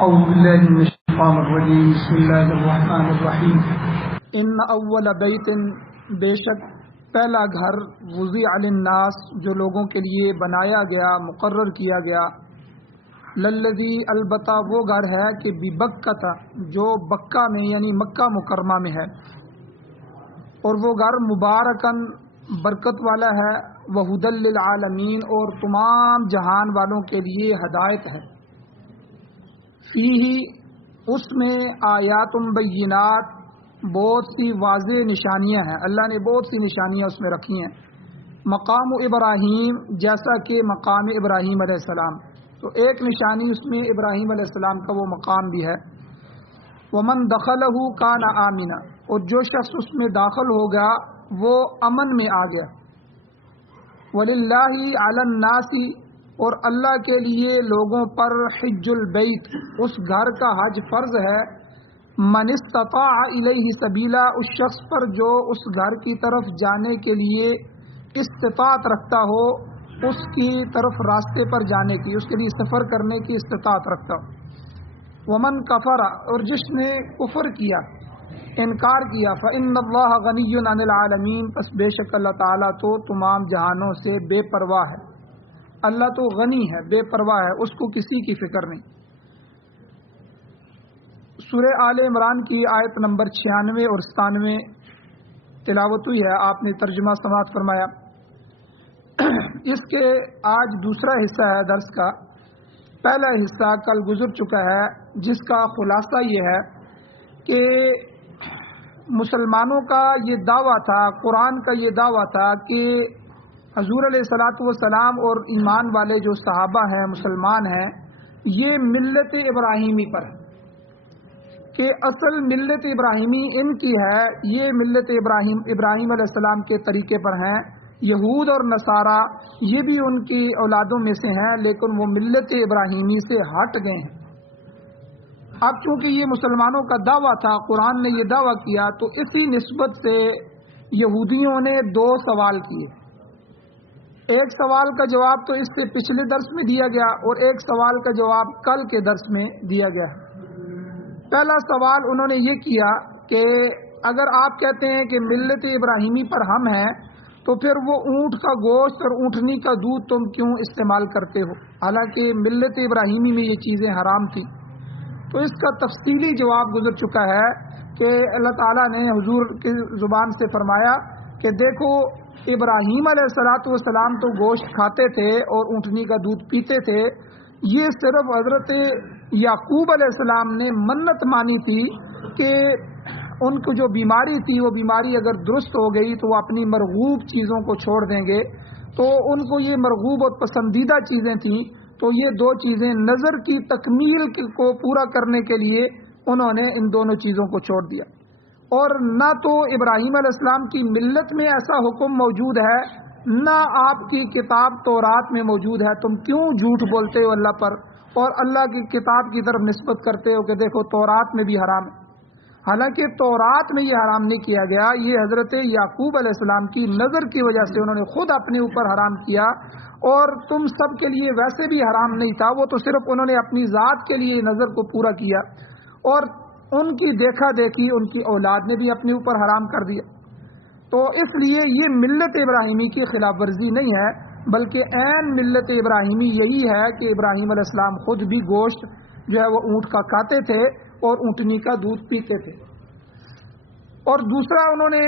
أعوذ بالله من الشيطان الرجيم بسم الله الرحمن الرحیم ان اول بیت بے شک پہلا گھر وضع للناس جو لوگوں کے لیے بنایا گیا مقرر کیا گیا للذی البتہ وہ گھر ہے کہ ببکۃ جو بکہ میں یعنی مکہ مکرمہ میں ہے اور وہ گھر مبارکن برکت والا ہے وہدی للعالمین اور تمام جہان والوں کے لیے ہدایت ہے فیہ اس میں آیات بینات بہت سی واضح نشانیاں ہیں. اللہ نے بہت سی نشانیاں اس میں رکھی ہیں. مقام ابراہیم جیسا کہ مقام ابراہیم علیہ السلام تو ایک نشانی اس میں ابراہیم علیہ السلام کا وہ مقام بھی ہے. ومن دخلہ کان آمنا اور جو شخص اس میں داخل ہوگا وہ امن میں آ گیا. وللہ علی الناس اور اللہ کے لیے لوگوں پر حج البیت اس گھر کا حج فرض ہے. من استطاع الیہ سبیلا اس شخص پر جو اس گھر کی طرف جانے کے لیے استطاعت رکھتا ہو اس کی طرف راستے پر جانے کی اس کے لیے سفر کرنے کی استطاعت رکھتا ہو. ومن کفر اور جس نے کفر کیا انکار کیا فإن اللہ غنی عن العالمین پس بے شک اللہ تعالیٰ تو تمام جہانوں سے بے پرواہ ہے. اللہ تو غنی ہے بے پرواہ ہے اس کو کسی کی فکر نہیں. سورہ آل عمران کی آیت نمبر 96 اور 97 تلاوت ہوئی ہے. آپ نے ترجمہ سماعت فرمایا. اس کے آج دوسرا حصہ ہے درس کا. پہلا حصہ کل گزر چکا ہے جس کا خلاصہ یہ ہے کہ مسلمانوں کا یہ دعویٰ تھا قرآن کا یہ دعویٰ تھا کہ حضور علیہ الصلاۃ والسلام اور ایمان والے جو صحابہ ہیں مسلمان ہیں یہ ملت ابراہیمی پر کہ اصل ملت ابراہیمی ان کی ہے. یہ ملت ابراہیم علیہ السلام کے طریقے پر ہیں. یہود اور نصارہ یہ بھی ان کی اولادوں میں سے ہیں لیکن وہ ملت ابراہیمی سے ہٹ گئے ہیں. اب چونکہ یہ مسلمانوں کا دعویٰ تھا قرآن نے یہ دعویٰ کیا تو اسی نسبت سے یہودیوں نے دو سوال کیے. ایک سوال کا جواب تو اس سے پچھلے درس میں دیا گیا اور ایک سوال کا جواب کل کے درس میں دیا گیا. پہلا سوال انہوں نے یہ کیا کہ اگر آپ کہتے ہیں کہ ملت ابراہیمی پر ہم ہیں تو پھر وہ اونٹ کا گوشت اور اونٹنی کا دودھ تم کیوں استعمال کرتے ہو حالانکہ ملت ابراہیمی میں یہ چیزیں حرام تھیں. تو اس کا تفصیلی جواب گزر چکا ہے کہ اللہ تعالیٰ نے حضور کی زبان سے فرمایا کہ دیکھو ابراہیم علیہ الصلاۃ والسلام تو گوشت کھاتے تھے اور اونٹنی کا دودھ پیتے تھے. یہ صرف حضرت یعقوب علیہ السلام نے منت مانی تھی کہ ان کو جو بیماری تھی وہ بیماری اگر درست ہو گئی تو وہ اپنی مرغوب چیزوں کو چھوڑ دیں گے. تو ان کو یہ مرغوب اور پسندیدہ چیزیں تھیں تو یہ دو چیزیں نظر کی تکمیل کو پورا کرنے کے لیے انہوں نے ان دونوں چیزوں کو چھوڑ دیا. اور نہ تو ابراہیم علیہ السلام کی ملت میں ایسا حکم موجود ہے نہ آپ کی کتاب تورات میں موجود ہے. تم کیوں جھوٹ بولتے ہو اللہ پر اور اللہ کی کتاب کی طرف نسبت کرتے ہو کہ دیکھو تورات میں بھی حرام ہے. حالانکہ تورات میں یہ حرام نہیں کیا گیا. یہ حضرت یعقوب علیہ السلام کی نظر کی وجہ سے انہوں نے خود اپنے اوپر حرام کیا اور تم سب کے لیے ویسے بھی حرام نہیں تھا. وہ تو صرف انہوں نے اپنی ذات کے لیے نظر کو پورا کیا اور ان کی دیکھا دیکھی ان کی اولاد نے بھی اپنے اوپر حرام کر دیا. تو اس لیے یہ ملت ابراہیمی کی خلاف ورزی نہیں ہے بلکہ عین ملت ابراہیمی یہی ہے کہ ابراہیم علیہ السلام خود بھی گوشت جو ہے وہ اونٹ کا کھاتے تھے اور اونٹنی کا دودھ پیتے تھے. اور دوسرا انہوں نے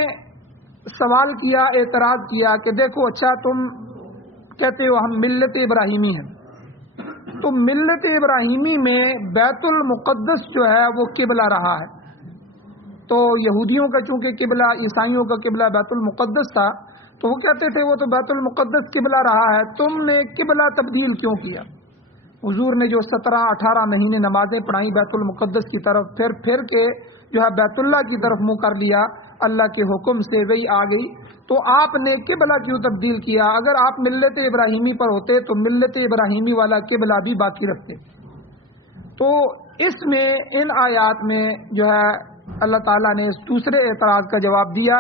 سوال کیا اعتراض کیا کہ دیکھو اچھا تم کہتے ہو ہم ملت ابراہیمی ہیں تو ملت ابراہیمی میں بیت المقدس جو ہے وہ قبلہ رہا ہے. تو یہودیوں کا چونکہ قبلہ عیسائیوں کا قبلہ بیت المقدس تھا تو وہ کہتے تھے وہ تو بیت المقدس قبلہ رہا ہے تم نے قبلہ تبدیل کیوں کیا. حضور نے جو 17-18 مہینے نمازیں پڑھائیں بیت المقدس کی طرف پھر کے جو ہے بیت اللہ کی طرف منہ کر لیا اللہ کے حکم سے وہی آ گئی تو آپ نے قبلہ کیوں تبدیل کیا. اگر آپ ملت ابراہیمی پر ہوتے تو ملت ابراہیمی والا قبلہ بھی باقی رکھتے. تو اس میں ان آیات میں جو ہے اللہ تعالیٰ نے اس دوسرے اعتراض کا جواب دیا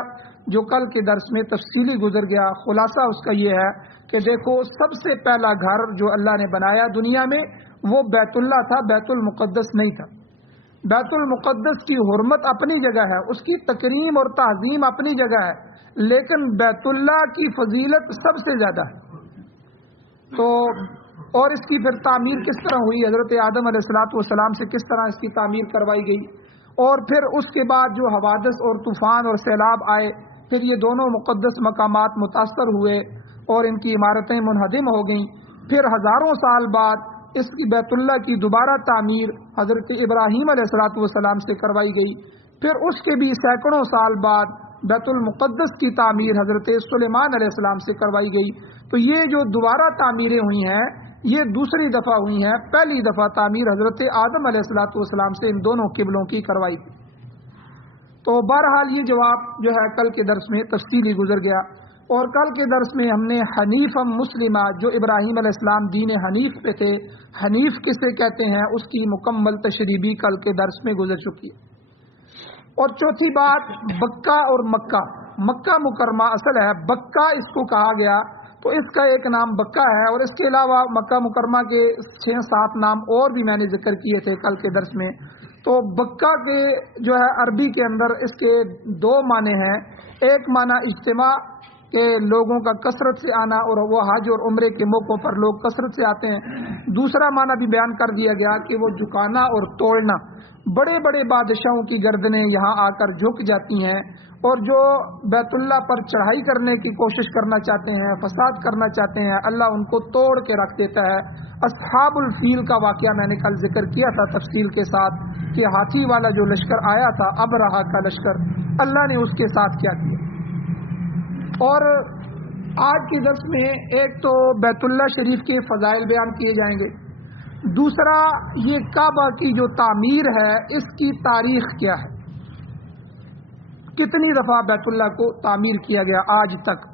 جو کل کے درس میں تفصیلی گزر گیا. خلاصہ اس کا یہ ہے کہ دیکھو سب سے پہلا گھر جو اللہ نے بنایا دنیا میں وہ بیت اللہ تھا، بیت المقدس نہیں تھا۔ بیت المقدس کی حرمت اپنی جگہ ہے، اس کی تکریم اور تعظیم اپنی جگہ ہے، لیکن بیت اللہ کی فضیلت سب سے زیادہ ہے۔ تو اور اس کی پھر تعمیر کس طرح ہوئی، حضرت آدم علیہ السلام سے کس طرح اس کی تعمیر کروائی گئی، اور پھر اس کے بعد جو حوادث اور طوفان اور سیلاب آئے، پھر یہ دونوں مقدس مقامات متاثر ہوئے اور ان کی عمارتیں منہدم ہو گئیں۔ پھر ہزاروں سال بعد اس کی بیت اللہ کی دوبارہ تعمیر حضرت ابراہیم علیہ السلام سے کروائی گئی۔ پھر اس کے بھی سینکڑوں سال بعد بیت المقدس کی تعمیر حضرت سلیمان علیہ السلام سے کروائی گئی۔ تو یہ جو دوبارہ تعمیریں ہوئی ہیں یہ دوسری دفعہ ہوئی ہیں، پہلی دفعہ تعمیر حضرت آدم علیہ السلام سے ان دونوں قبلوں کی کروائی تھی۔ تو بہرحال یہ جواب جو ہے کل کے درس میں تفصیلی گزر گیا، اور کل کے درس میں ہم نے حنیفا مسلمہ جو ابراہیم علیہ السلام دین حنیف پہ تھے، حنیف کسے کہتے ہیں اس کی مکمل تشریح بھی کل کے درس میں گزر چکی ہے۔ اور چوتھی بات بکہ اور مکہ، مکہ مکرمہ اصل ہے، بکہ اس کو کہا گیا تو اس کا ایک نام بکہ ہے، اور اس کے علاوہ مکہ مکرمہ کے 6-7 نام اور بھی میں نے ذکر کیے تھے کل کے درس میں۔ تو بکہ کے جو ہے عربی کے اندر اس کے 2 معنی ہیں، ایک معنی اجتماع کہ لوگوں کا کثرت سے آنا، اور وہ حج اور عمرے کے موقعوں پر لوگ کثرت سے آتے ہیں۔ دوسرا معنی بھی بیان کر دیا گیا کہ وہ جھکانا اور توڑنا، بڑے بڑے بادشاہوں کی گردنیں یہاں آ کر جھک جاتی ہیں، اور جو بیت اللہ پر چڑھائی کرنے کی کوشش کرنا چاہتے ہیں، فساد کرنا چاہتے ہیں، اللہ ان کو توڑ کے رکھ دیتا ہے۔ اصحاب الفیل کا واقعہ میں نے کل ذکر کیا تھا تفصیل کے ساتھ، کہ ہاتھی والا جو لشکر آیا تھا ابرہہ کا لشکر، اللہ نے اس کے ساتھ کیا کیا۔ اور آج کے درس میں ایک تو بیت اللہ شریف کے فضائل بیان کیے جائیں گے، دوسرا یہ کعبہ کی جو تعمیر ہے اس کی تاریخ کیا ہے، کتنی دفعہ بیت اللہ کو تعمیر کیا گیا آج تک۔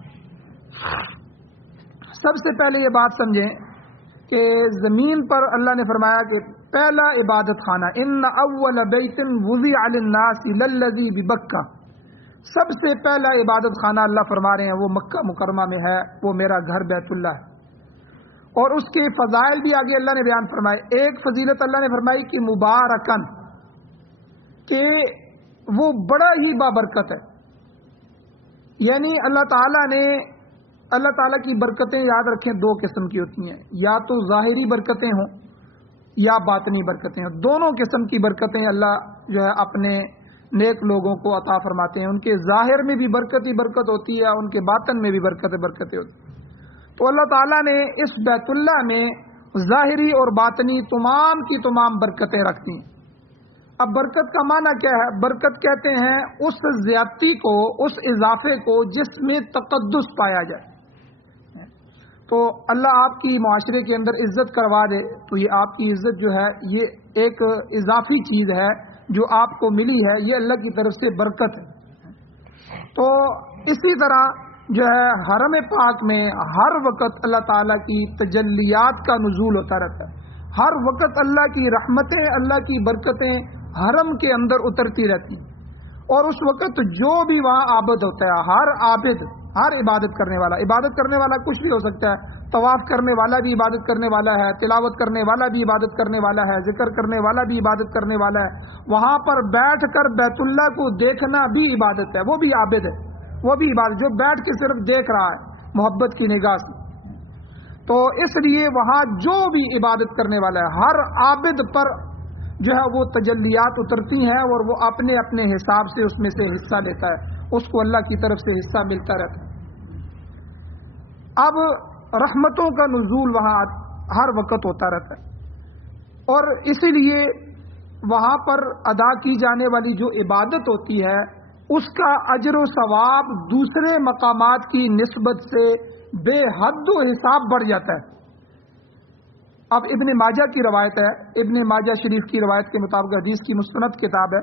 سب سے پہلے یہ بات سمجھیں کہ زمین پر اللہ نے فرمایا کہ پہلا عبادت خانہ، ان اول بیت وضع للناس للذی ببکہ، سب سے پہلا عبادت خانہ اللہ فرما رہے ہیں وہ مکہ مکرمہ میں ہے، وہ میرا گھر بیت اللہ ہے۔ اور اس کے فضائل بھی آگے اللہ نے بیان فرمائے۔ ایک فضیلت اللہ نے فرمائی کہ مبارکن، کہ وہ بڑا ہی بابرکت ہے، یعنی اللہ تعالیٰ کی برکتیں یاد رکھیں 2 قسم کی ہوتی ہیں، یا تو ظاہری برکتیں ہوں یا باطنی برکتیں ہوں۔ دونوں قسم کی برکتیں اللہ جو ہے اپنے نیک لوگوں کو عطا فرماتے ہیں، ان کے ظاہر میں بھی برکت ہی برکت ہوتی ہے، ان کے باطن میں بھی برکتیں ہوتی ہیں۔ تو اللہ تعالیٰ نے اس بیت اللہ میں ظاہری اور باطنی تمام کی تمام برکتیں رکھتی ہیں۔ اب برکت کا معنی کیا ہے؟ برکت کہتے ہیں اس زیادتی کو، اس اضافے کو جس میں تقدس پایا جائے۔ تو اللہ آپ کی معاشرے کے اندر عزت کروا دے تو یہ آپ کی عزت جو ہے یہ ایک اضافی چیز ہے جو آپ کو ملی ہے، یہ اللہ کی طرف سے برکت ہے۔ تو اسی طرح جو ہے حرم پاک میں ہر وقت اللہ تعالیٰ کی تجلیات کا نزول ہوتا رہتا ہے، ہر وقت اللہ کی رحمتیں، اللہ کی برکتیں حرم کے اندر اترتی رہتی ہیں، اور اس وقت جو بھی وہاں عابد ہوتا ہے، ہر عابد، ہر عبادت کرنے والا کچھ بھی ہو سکتا ہے، طواف کرنے والا بھی عبادت کرنے والا ہے، تلاوت کرنے والا بھی عبادت کرنے والا ہے، ذکر کرنے والا بھی عبادت کرنے والا ہے، وہاں پر بیٹھ کر بیت اللہ کو دیکھنا بھی عبادت ہے، وہ بھی عابد ہے، وہ بھی عبادت، جو بیٹھ کے صرف دیکھ رہا ہے محبت کی نگاہ سے۔ تو اس لیے وہاں جو بھی عبادت کرنے والا ہے، ہر عابد پر جو ہے وہ تجلیات اترتی ہیں، اور وہ اپنے اپنے حساب سے اس میں سے حصہ لیتا ہے، اس کو اللہ کی طرف سے حصہ ملتا رہتا ہے۔ اب رحمتوں کا نزول وہاں ہر وقت ہوتا رہتا ہے، اور اسی لیے وہاں پر ادا کی جانے والی جو عبادت ہوتی ہے اس کا اجر و ثواب دوسرے مقامات کی نسبت سے بے حد و حساب بڑھ جاتا ہے۔ اب ابن ماجہ کی روایت ہے، ابن ماجہ شریف کی روایت کے مطابق حدیث کی مستند کتاب ہے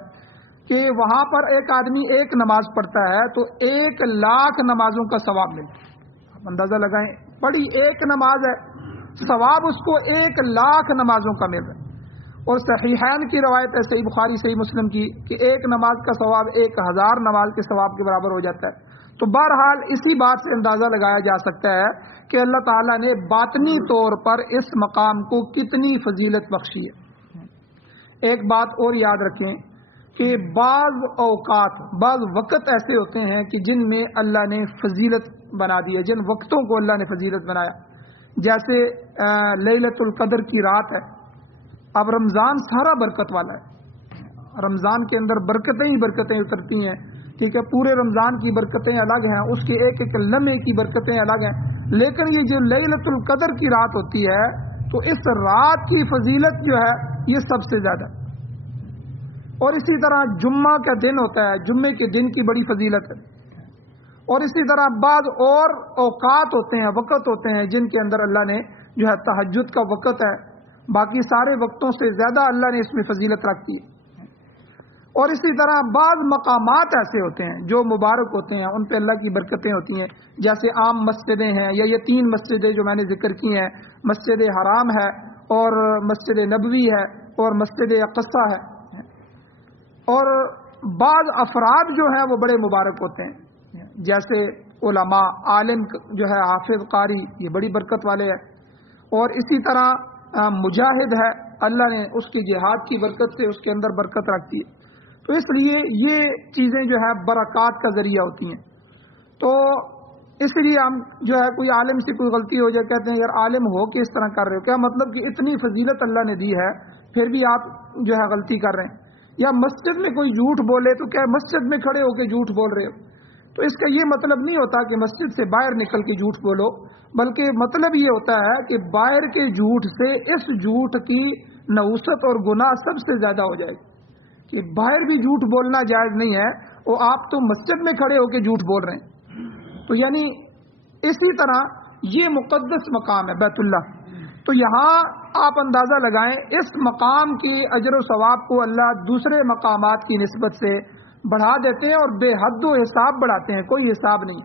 کہ وہاں پر ایک آدمی ایک نماز پڑھتا ہے تو 1,00,000 نمازوں کا ثواب ملتا ہے۔ آپ اندازہ لگائیں، پڑھی ایک نماز ہے، ثواب اس کو 1,00,000 نمازوں کا مل رہا ہے۔ اور صحیحین کی روایت ہے، صحیح بخاری صحیح مسلم کی، کہ ایک نماز کا ثواب 1,000 نماز کے ثواب کے برابر ہو جاتا ہے۔ تو بہرحال اسی بات سے اندازہ لگایا جا سکتا ہے کہ اللہ تعالیٰ نے باطنی طور پر اس مقام کو کتنی فضیلت بخشی ہے۔ ایک بات اور یاد رکھیں کہ بعض اوقات، بعض وقت ایسے ہوتے ہیں کہ جن میں اللہ نے فضیلت بنا دی ہے، جن وقتوں کو اللہ نے فضیلت بنایا، جیسے لیلۃ القدر کی رات ہے۔ اب رمضان سارا برکت والا ہے، رمضان کے اندر برکتیں ہی برکتیں اترتی ہیں، ٹھیک ہے، پورے رمضان کی برکتیں الگ ہیں، اس کے ایک ایک لمحے کی برکتیں الگ ہیں، لیکن یہ جو لیلۃ القدر کی رات ہوتی ہے تو اس رات کی فضیلت جو ہے یہ سب سے زیادہ ہے۔ اور اسی طرح جمعہ کا دن ہوتا ہے، جمعے کے دن کی بڑی فضیلت ہے۔ اور اسی طرح بعض اور اوقات ہوتے ہیں، وقت ہوتے ہیں جن کے اندر اللہ نے جو ہے تہجد کا وقت ہے، باقی سارے وقتوں سے زیادہ اللہ نے اس میں فضیلت رکھی ہے۔ اور اسی طرح بعض مقامات ایسے ہوتے ہیں جو مبارک ہوتے ہیں، ان پہ اللہ کی برکتیں ہوتی ہیں، جیسے عام مسجدیں ہیں، یا یہ 3 مسجدیں جو میں نے ذکر کی ہیں، مسجد حرام ہے اور مسجد نبوی ہے اور مسجد اقصی ہے۔ اور بعض افراد جو ہیں وہ بڑے مبارک ہوتے ہیں، جیسے علماء، عالم جو ہے، حافظ، قاری، یہ بڑی برکت والے ہیں۔ اور اسی طرح مجاہد ہے، اللہ نے اس کی جہاد کی برکت سے اس کے اندر برکت رکھتی ہے۔ تو اس لیے یہ چیزیں جو ہے برکات کا ذریعہ ہوتی ہیں۔ تو اس لیے ہم جو ہے کوئی عالم سے کوئی غلطی ہو جائے، کہتے ہیں یار عالم ہو کہ اس طرح کر رہے ہو، کیا مطلب کہ اتنی فضیلت اللہ نے دی ہے پھر بھی آپ جو ہے غلطی کر رہے ہیں۔ یا مسجد میں کوئی جھوٹ بولے تو کیا مسجد میں کھڑے ہو کے جھوٹ بول رہے ہو؟ تو اس کا یہ مطلب نہیں ہوتا کہ مسجد سے باہر نکل کے جھوٹ بولو، بلکہ مطلب یہ ہوتا ہے کہ باہر کے جھوٹ سے اس جھوٹ کی نحوست اور گناہ سب سے زیادہ ہو جائے گی، کہ باہر بھی جھوٹ بولنا جائز نہیں ہے، اور آپ تو مسجد میں کھڑے ہو کے جھوٹ بول رہے ہیں۔ تو یعنی اسی طرح یہ مقدس مقام ہے بیت اللہ، تو یہاں آپ اندازہ لگائیں اس مقام کی اجر و ثواب کو اللہ دوسرے مقامات کی نسبت سے بڑھا دیتے ہیں، اور بے حد و حساب بڑھاتے ہیں، کوئی حساب نہیں۔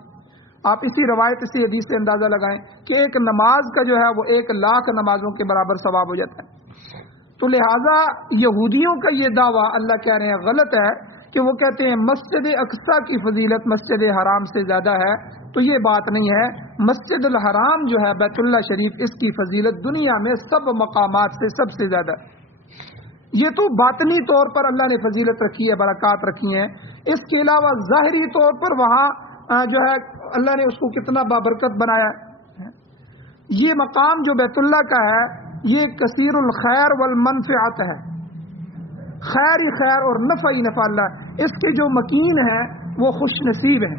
آپ اسی روایت، اسی حدیث سے اندازہ لگائیں کہ ایک نماز کا جو ہے وہ 1,00,000 نمازوں کے برابر ثواب ہو جاتا ہے۔ تو لہٰذا یہودیوں کا یہ دعویٰ اللہ کہہ رہے ہیں غلط ہے کہ وہ کہتے ہیں مسجد اقصی کی فضیلت مسجد حرام سے زیادہ ہے، تو یہ بات نہیں ہے۔ مسجد الحرام جو ہے بیت اللہ شریف، اس کی فضیلت دنیا میں سب مقامات سے سب سے زیادہ ہے۔ یہ تو باطنی طور پر اللہ نے فضیلت رکھی ہے، برکات رکھی ہیں۔ اس کے علاوہ ظاہری طور پر وہاں جو ہے اللہ نے اس کو کتنا بابرکت بنایا ہے۔ یہ مقام جو بیت اللہ کا ہے یہ کثیر الخیر والمنفعت ہے، خیر ہی خیر اور نفع ہی نفع اللہ۔ اس کے جو مکین ہیں وہ خوش نصیب ہیں،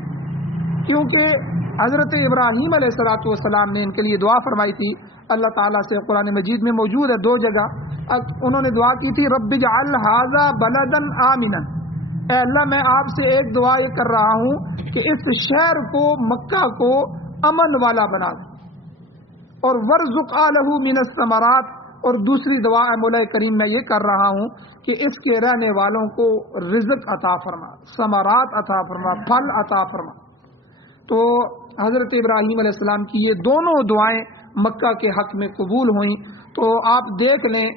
کیونکہ حضرت ابراہیم علیہ الصلوۃ والسلام نے ان کے لیے دعا فرمائی تھی اللہ تعالیٰ سے، قرآن مجید میں موجود ہے 2 جگہ۔ انہوں نے دعا کی تھی رب اجعل ھذا بلدا آمنا، اے اللہ میں آپ سے ایک دعا یہ کر رہا ہوں کہ اس شہر کو، مکہ کو امن والا بنا دے، اور ورزق لہ من الثمرات، اور دوسری دعا اے مولا کریم میں یہ کر رہا ہوں کہ اس کے رہنے والوں کو رزق عطا فرما، ثمرات عطا فرما، پھل عطا فرما۔ تو حضرت ابراہیم علیہ السلام کی یہ دونوں دعائیں مکہ کے حق میں قبول ہوئیں۔ تو آپ دیکھ لیں،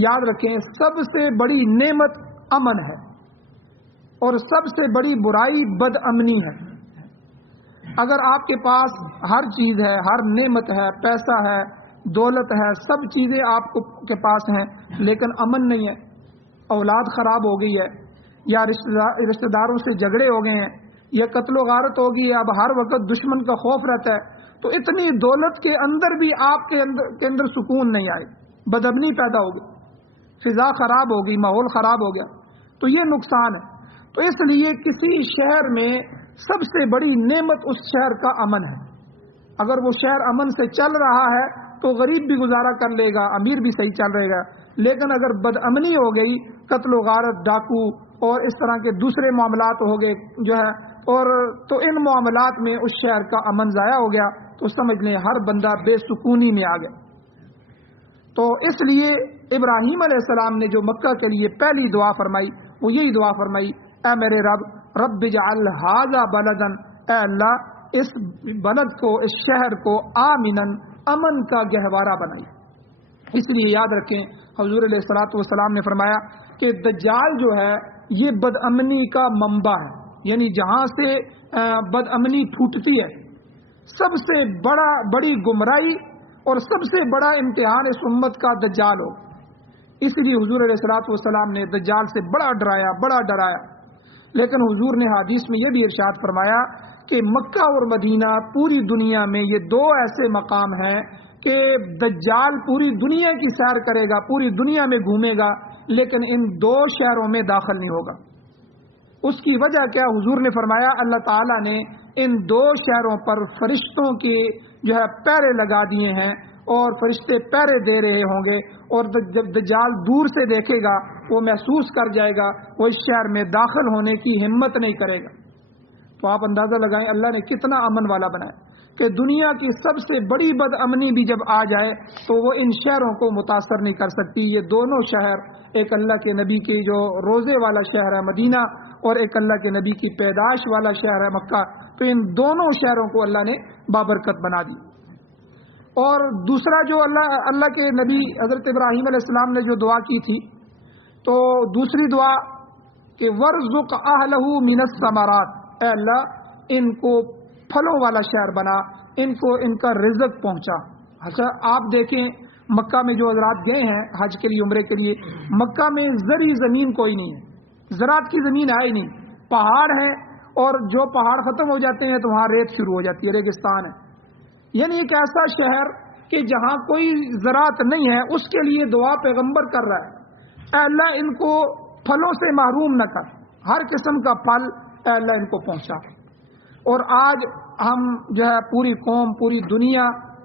یاد رکھیں، سب سے بڑی نعمت امن ہے، اور سب سے بڑی برائی بد امنی ہے۔ اگر آپ کے پاس ہر چیز ہے، ہر نعمت ہے، پیسہ ہے، دولت ہے، سب چیزیں آپ کے پاس ہیں، لیکن امن نہیں ہے، اولاد خراب ہو گئی ہے، یا رشتہ داروں سے جھگڑے ہو گئے ہیں، یا قتل و غارت ہو گئی ہے، اب ہر وقت دشمن کا خوف رہتا ہے، تو اتنی دولت کے اندر بھی آپ کے اندر سکون نہیں آئے، بدامنی پیدا ہو گئی، فضا خراب ہو گئی، ماحول خراب ہو گیا، تو یہ نقصان ہے۔ تو اس لیے کسی شہر میں سب سے بڑی نعمت اس شہر کا امن ہے۔ اگر وہ شہر امن سے چل رہا ہے تو غریب بھی گزارا کر لے گا، امیر بھی صحیح چل رہے گا، لیکن اگر بد امنی ہو گئی، قتل و غارت، ڈاکو اور اس طرح کے دوسرے معاملات ہو گئے جو ہے، اور تو ان معاملات میں اس شہر کا امن ضائع ہو گیا، تو سمجھ لیں ہر بندہ بے سکونی میں آ گیا۔ تو اس لیے ابراہیم علیہ السلام نے جو مکہ کے لیے پہلی دعا فرمائی وہ یہی دعا فرمائی، اے میرے رب اجعل ھذا بلدا، اے اللہ اس بلد کو، اس شہر کو آمنن، امن کا گہوارہ بنائی۔ اس لیے یاد رکھیں حضور علیہ الصلوۃ والسلام نے فرمایا کہ دجال جو ہے یہ بد امنی کا منبع ہے، یعنی جہاں سے بدامنی پھوٹتی ہے، سب سے بڑی گمراہی اور سب سے بڑا امتحان اس امت کا دجال ہو. اس لیے حضور علیہ الصلوۃ والسلام نے دجال سے بڑا ڈرایا. لیکن حضور نے حدیث میں یہ بھی ارشاد فرمایا کہ مکہ اور مدینہ پوری دنیا میں یہ دو ایسے مقام ہیں کہ دجال پوری دنیا کی سیر کرے گا، پوری دنیا میں گھومے گا، لیکن ان دو شہروں میں داخل نہیں ہوگا. اس کی وجہ کیا؟ حضور نے فرمایا اللہ تعالیٰ نے ان دو شہروں پر فرشتوں کے پہرے لگا دیے ہیں، اور فرشتے پہرے دے رہے ہوں گے، اور جب دجال دور سے دیکھے گا وہ محسوس کر جائے گا، وہ اس شہر میں داخل ہونے کی ہمت نہیں کرے گا. تو آپ اندازہ لگائیں اللہ نے کتنا امن والا بنایا کہ دنیا کی سب سے بڑی بد امنی بھی جب آ جائے تو وہ ان شہروں کو متاثر نہیں کر سکتی. یہ دونوں شہر، ایک اللہ کے نبی کی جو روزے والا شہر ہے مدینہ، اور ایک اللہ کے نبی کی پیدائش والا شہر ہے مکہ، تو ان دونوں شہروں کو اللہ نے بابرکت بنا دی. اور دوسرا جو اللہ کے نبی حضرت ابراہیم علیہ السلام نے جو دعا کی تھی، تو دوسری دعا کہ ورزق اہلہ من الثمرات، اے اللہ ان کو پھلوں والا شہر بنا، ان کو ان کا رزق پہنچا. اچھا آپ دیکھیں مکہ میں جو حضرات گئے ہیں حج کے لیے، عمرے کے لیے، مکہ میں زرعی زمین کوئی نہیں ہے، زراعت کی زمین ہے ہی نہیں، پہاڑ ہیں، اور جو پہاڑ ختم ہو جاتے ہیں تو وہاں ریت شروع ہو جاتی ہے، ریگستان ہے. یعنی ایک ایسا شہر کہ جہاں کوئی زراعت نہیں ہے، اس کے لیے دعا پیغمبر کر رہا ہے، اے اللہ ان کو پھلوں سے محروم نہ کر، ہر قسم کا پھل اے اللہ ان کو پہنچا. اور آج ہم پوری قوم، پوری دنیا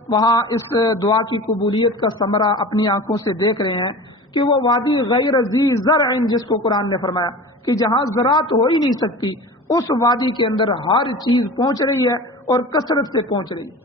وہاں اس دعا کی قبولیت کا ثمرہ اپنی آنکھوں سے دیکھ رہے ہیں کہ وہ وادی غیر ذی زرع جس کو قرآن نے فرمایا کہ جہاں زراعت ہو ہی نہیں سکتی، اس وادی کے اندر ہر چیز پہنچ رہی ہے اور کثرت سے پہنچ رہی ہے.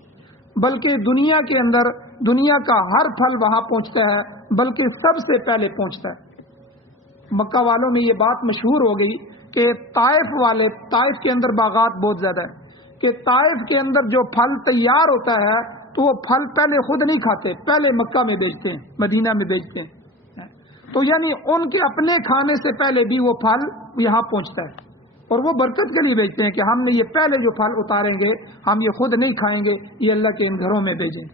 بلکہ دنیا کے اندر دنیا کا ہر پھل وہاں پہنچتا ہے، بلکہ سب سے پہلے پہنچتا ہے. مکہ والوں میں یہ بات مشہور ہو گئی کہ طائف کے اندر باغات بہت زیادہ ہے، کہ طائف کے اندر جو پھل تیار ہوتا ہے تو وہ پھل پہلے خود نہیں کھاتے، پہلے مکہ میں بیچتے ہیں، مدینہ میں بیچتے ہیں. تو یعنی ان کے اپنے کھانے سے پہلے بھی وہ پھل یہاں پہنچتا ہے، اور وہ برکت کے لیے بیچتے ہیں کہ ہم نے یہ پہلے جو پھل اتاریں گے ہم یہ خود نہیں کھائیں گے، یہ اللہ کے ان گھروں میں بھیجیں.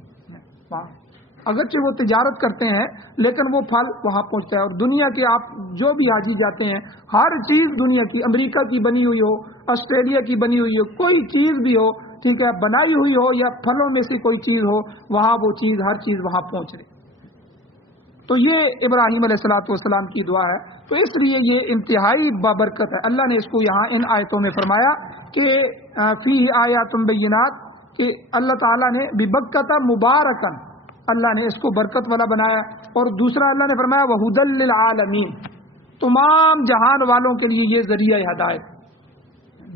اگرچہ وہ تجارت کرتے ہیں لیکن وہ پھل وہاں پہنچتا ہے. اور دنیا کے آپ جو بھی حاجی جاتے ہیں، ہر چیز دنیا کی، امریکہ کی بنی ہوئی ہو، آسٹریلیا کی بنی ہوئی ہو، کوئی چیز بھی ہو، ٹھیک ہے، بنائی ہوئی ہو یا پھلوں میں سے کوئی چیز ہو، وہاں وہ چیز، ہر چیز وہاں پہنچ رہی. تو یہ ابراہیم علیہ الصلوۃ والسلام کی دعا ہے. تو اس لیے یہ انتہائی بابرکت ہے. اللہ نے اس کو یہاں ان آیتوں میں فرمایا کہ فیہ آیات بینات، کہ اللہ تعالیٰ نے ببکۃ مبارکن، اللہ نے اس کو برکت والا بنایا. اور دوسرا اللہ نے فرمایا وہدی للعالمین، تمام جہان والوں کے لیے یہ ذریعہ ہدایت.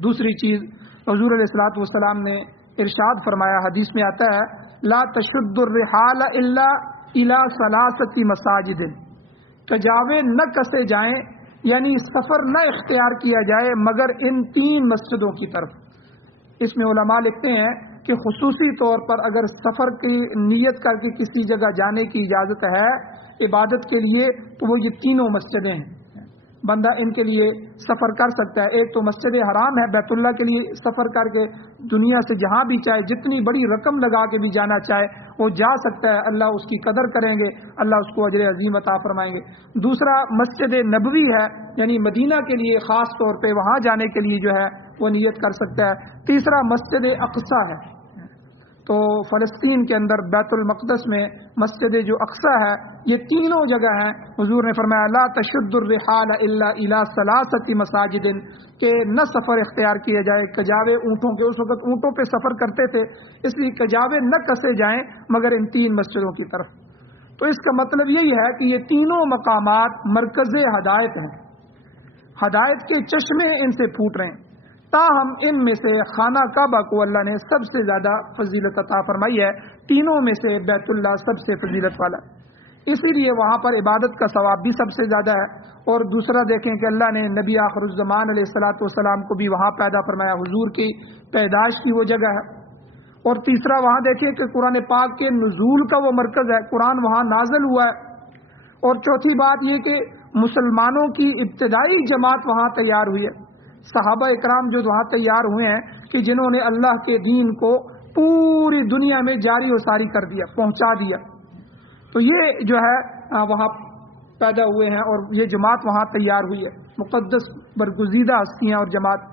دوسری چیز حضور علیہ الصلوۃ والسلام نے ارشاد فرمایا، حدیث میں آتا ہے لا تشد الرحال الا الى ثلاثۃ مساجد، کجاوے نہ کسے جائیں، یعنی سفر نہ اختیار کیا جائے مگر ان 3 مسجدوں کی طرف. اس میں علماء لکھتے ہیں کہ خصوصی طور پر اگر سفر کی نیت کر کے کسی جگہ جانے کی اجازت ہے عبادت کے لیے تو وہ یہ 3 مسجدیں ہیں، بندہ ان کے لیے سفر کر سکتا ہے. ایک تو مسجد حرام ہے، بیت اللہ کے لیے سفر کر کے دنیا سے جہاں بھی چاہے، جتنی بڑی رقم لگا کے بھی جانا چاہے وہ جا سکتا ہے، اللہ اس کی قدر کریں گے، اللہ اس کو اجر عظیم عطا فرمائیں گے. دوسرا مسجد نبوی ہے، یعنی مدینہ کے لیے خاص طور پہ وہاں جانے کے لیے وہ نیت کر سکتا ہے. تیسرا مسجد اقصی ہے، تو فلسطین کے اندر بیت المقدس میں مسجد جو اقصی ہے، یہ تینوں جگہ ہیں. حضور نے فرمایا لا تشد الرحال الا الى ثلاثۃ مساجد، کہ نہ سفر اختیار کیا جائے، کجاوے اونٹوں کے، اس وقت اونٹوں پہ سفر کرتے تھے اس لیے کجاوے نہ کسے جائیں مگر ان 3 مسجدوں کی طرف. تو اس کا مطلب یہی ہے کہ یہ تینوں مقامات مرکز ہدایت ہیں، ہدایت کے چشمے ان سے پھوٹ رہے ہیں. تاہم ان میں سے خانہ کعبہ کو اللہ نے سب سے زیادہ فضیلت عطا فرمائی ہے، تینوں میں سے بیت اللہ سب سے فضیلت والا، اسی لیے وہاں پر عبادت کا ثواب بھی سب سے زیادہ ہے. اور دوسرا دیکھیں کہ اللہ نے نبی آخر الزمان علیہ الصلوۃ والسلام کو بھی وہاں پیدا فرمایا، حضور کی پیدائش کی وہ جگہ ہے. اور تیسرا وہاں دیکھیں کہ قرآن پاک کے نزول کا وہ مرکز ہے، قرآن وہاں نازل ہوا ہے. اور چوتھی بات یہ کہ مسلمانوں کی ابتدائی جماعت وہاں تیار ہوئی ہے. صحابہ اکرام جو وہاں تیار ہوئے ہیں کہ جنہوں نے اللہ کے دین کو پوری دنیا میں جاری و ساری کر دیا، پہنچا دیا، تو یہ جو ہے وہاں پیدا ہوئے ہیں اور یہ جماعت وہاں تیار ہوئی ہے، مقدس برگزیدہ ہستیاں اور جماعت.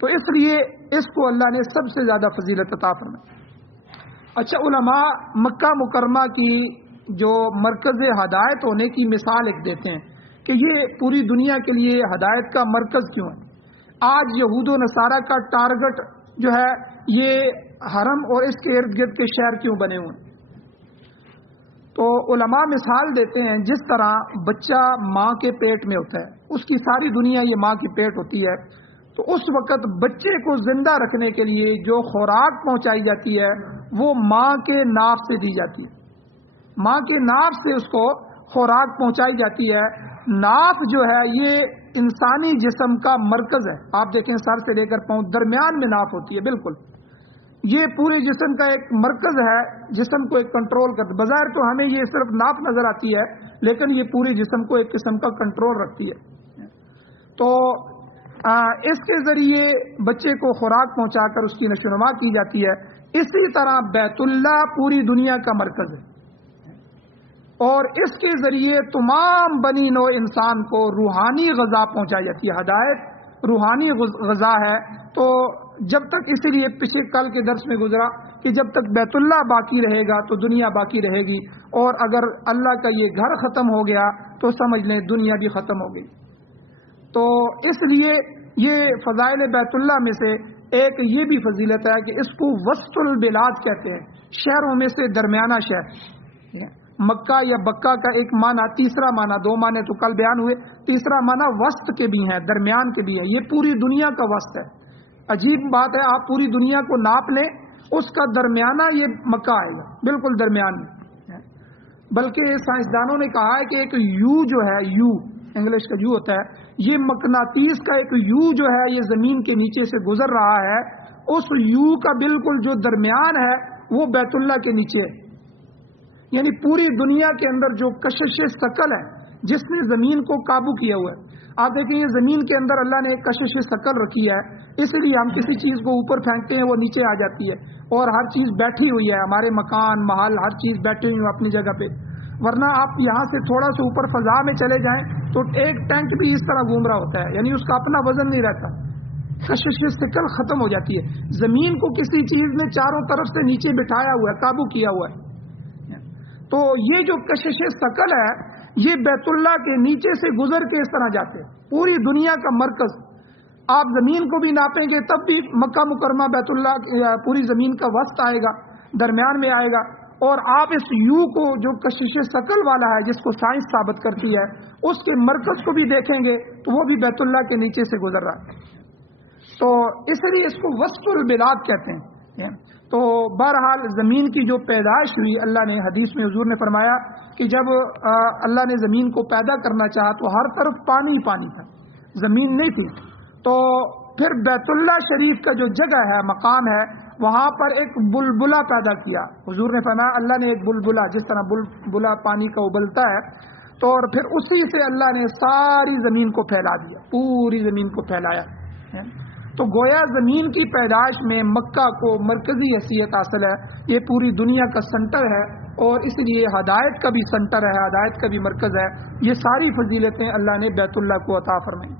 تو اس لیے اس کو اللہ نے سب سے زیادہ فضیلت عطا فرمائی. اچھا، علماء مکہ مکرمہ کی جو مرکز ہدایت ہونے کی مثال ایک دیتے ہیں کہ یہ پوری دنیا کے لیے ہدایت کا مرکز کیوں ہے. آج یہود و نصارہ کا ٹارگٹ جو ہے یہ حرم اور اس کے ارد گرد کے شہر کیوں بنے ہوئے ہیں. تو علماء مثال دیتے ہیں جس طرح بچہ ماں کے پیٹ میں ہوتا ہے، اس کی ساری دنیا یہ ماں کی پیٹ ہوتی ہے، تو اس وقت بچے کو زندہ رکھنے کے لیے جو خوراک پہنچائی جاتی ہے وہ ماں کے ناف سے دی جاتی ہے. ماں کے ناف سے اس کو خوراک پہنچائی جاتی ہے. ناف جو ہے یہ انسانی جسم کا مرکز ہے. آپ دیکھیں سر سے لے کر پاؤں درمیان میں ناف ہوتی ہے. بالکل یہ پورے جسم کا ایک مرکز ہے، جسم کو ایک کنٹرول کرتا. بظاہر تو ہمیں یہ صرف ناف نظر آتی ہے، لیکن یہ پورے جسم کو ایک قسم کا کنٹرول رکھتی ہے. تو اس کے ذریعے بچے کو خوراک پہنچا کر اس کی نشوونما کی جاتی ہے. اسی طرح بیت اللہ پوری دنیا کا مرکز ہے اور اس کے ذریعے تمام بنی نوع انسان کو روحانی غذا پہنچائی جاتی ہے. ہدایت روحانی غذا ہے. تو جب تک، اسی لیے پچھلے کل کے درس میں گزرا کہ جب تک بیت اللہ باقی رہے گا تو دنیا باقی رہے گی، اور اگر اللہ کا یہ گھر ختم ہو گیا تو سمجھ لیں دنیا بھی ختم ہو گئی. تو اس لیے یہ فضائل بیت اللہ میں سے ایک یہ بھی فضیلت ہے کہ اس کو وسط البلاد کہتے ہیں، شہروں میں سے درمیانہ شہر. مکہ یا بکہ کا ایک معنی، تیسرا معنی، دو معنی تو کل بیان ہوئے، تیسرا معنی وسط کے بھی ہیں، درمیان کے بھی ہیں. یہ پوری دنیا کا وسط ہے. عجیب بات ہے، آپ پوری دنیا کو ناپ لیں، اس کا درمیانہ یہ مکہ آئے گا، بالکل درمیان میں. بلکہ سائنسدانوں نے کہا ہے کہ ایک یو جو ہے، یو انگلش کا یو ہوتا ہے، یہ مقناطیس کا ایک یو جو ہے یہ زمین کے نیچے سے گزر رہا ہے. اس یو کا بالکل جو درمیان ہے وہ بیت اللہ کے نیچے ہے. یعنی پوری دنیا کے اندر جو کشش ثقل ہے جس نے زمین کو قابو کیا ہوا ہے. آپ دیکھیں یہ زمین کے اندر اللہ نے ایک کشش ثقل رکھی ہے، اس لیے ہم کسی چیز کو اوپر پھینکتے ہیں وہ نیچے آ جاتی ہے، اور ہر چیز بیٹھی ہوئی ہے، ہمارے مکان محل ہر چیز بیٹھی ہوئی ہے اپنی جگہ پہ. ورنہ آپ یہاں سے تھوڑا سا اوپر فضا میں چلے جائیں تو ایک ٹینک بھی اس طرح گھوم رہا ہوتا ہے، یعنی اس کا اپنا وزن نہیں رہتا. کشش ثقل ختم ہو جاتی ہے. زمین کو کسی چیز نے چاروں طرف سے نیچے بٹھایا ہوا ہے، قابو کیا ہوا ہے. تو یہ جو کشش ثقل ہے یہ بیت اللہ کے نیچے سے گزر کے اس طرح جاتے ہیں. پوری دنیا کا مرکز. آپ زمین کو بھی ناپیں گے تب بھی مکہ مکرمہ بیت اللہ پوری زمین کا وسط آئے گا، درمیان میں آئے گا. اور آپ اس یو کو جو کشش ثقل والا ہے جس کو سائنس ثابت کرتی ہے اس کے مرکز کو بھی دیکھیں گے تو وہ بھی بیت اللہ کے نیچے سے گزر رہا ہے. تو اس لیے اس کو وسط البلاد کہتے ہیں. تو بہرحال زمین کی جو پیدائش ہوئی، اللہ نے حدیث میں حضور نے فرمایا کہ جب اللہ نے زمین کو پیدا کرنا چاہا تو ہر طرف پانی پانی تھا، زمین نہیں تھی. تو پھر بیت اللہ شریف کا جو جگہ ہے، مقام ہے، وہاں پر ایک بلبلہ پیدا کیا. حضور نے فرمایا اللہ نے ایک بلبلہ، جس طرح بلبلہ پانی کا ابلتا ہے، تو اور پھر اسی سے اللہ نے ساری زمین کو پھیلا دیا، پوری زمین کو پھیلایا. تو گویا زمین کی پیدائش میں مکہ کو مرکزی حیثیت حاصل ہے. یہ پوری دنیا کا سنٹر ہے اور اس لیے ہدایت کا بھی سنٹر ہے، ہدایت کا بھی مرکز ہے. یہ ساری فضیلتیں اللہ نے بیت اللہ کو عطا فرمائیں.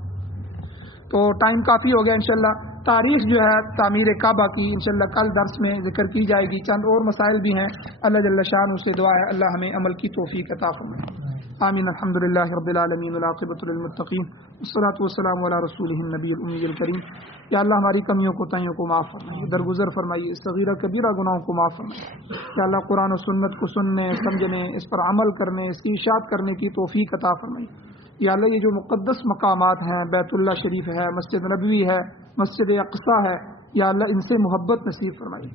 تو ٹائم کافی ہو گیا. انشاءاللہ تاریخ جو ہے تعمیر کعبہ کی انشاءاللہ کل درس میں ذکر کی جائے گی. چند اور مسائل بھی ہیں. اللہ جل شان سے دعا ہے اللہ ہمیں عمل کی توفیق عطا فرمائے. آمین. الحمدللہ رب العالمین والعاقبۃ للمتقین والصلاۃ والسلام علی رسولہ النبی الامی الکریم. یا اللہ ہماری کمیوں کوتاہیوں کو معاف فرمائیے، درگزر فرمائیے، صغیرہ کبیرہ گناہوں کو معاف فرمائیے. یا اللہ قرآن و سنت کو سننے، سمجھنے، اس پر عمل کرنے، اس کی اشاعت کرنے کی توفیق عطا فرمائیے. یا اللہ یہ جو مقدس مقامات ہیں، بیت اللہ شریف ہے، مسجد نبوی ہے، مسجد اقصیٰ ہے، یا اللہ ان سے محبت نصیب فرمائیے.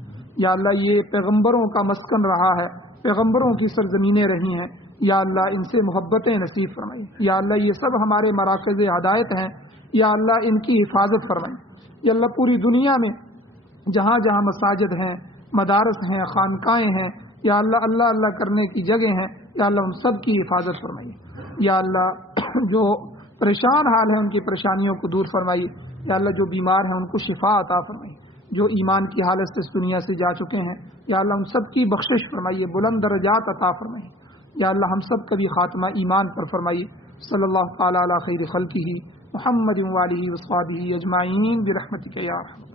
یا اللہ یہ پیغمبروں کا مسکن رہا ہے، پیغمبروں کی سرزمینیں رہی ہیں، یا اللہ ان سے محبتیں نصیب فرمائیے. یا اللہ یہ سب ہمارے مراکز ہدایت ہیں، یا اللہ ان کی حفاظت فرمائیے. یا اللہ پوری دنیا میں جہاں جہاں مساجد ہیں، مدارس ہیں، خانقاہیں ہیں، یا اللہ اللہ اللہ کرنے کی جگہ ہیں، یا اللہ ان سب کی حفاظت فرمائیے. یا اللہ جو پریشان حال ہیں ان کی پریشانیوں کو دور فرمائیے. یا اللہ جو بیمار ہیں ان کو شفا عطا فرمائیے. جو ایمان کی حالت سے اس دنیا سے جا چکے ہیں یا اللہ ان سب کی بخشش فرمائیے، بلند درجات عطا فرمائیے. یا اللہ ہم سب کا بھی خاتمہ ایمان پر فرمائیے. صلی اللہ تعالی علی خیر خلقہ محمد و آلہ و صحبہ اجمعین برحمتک یا ارحم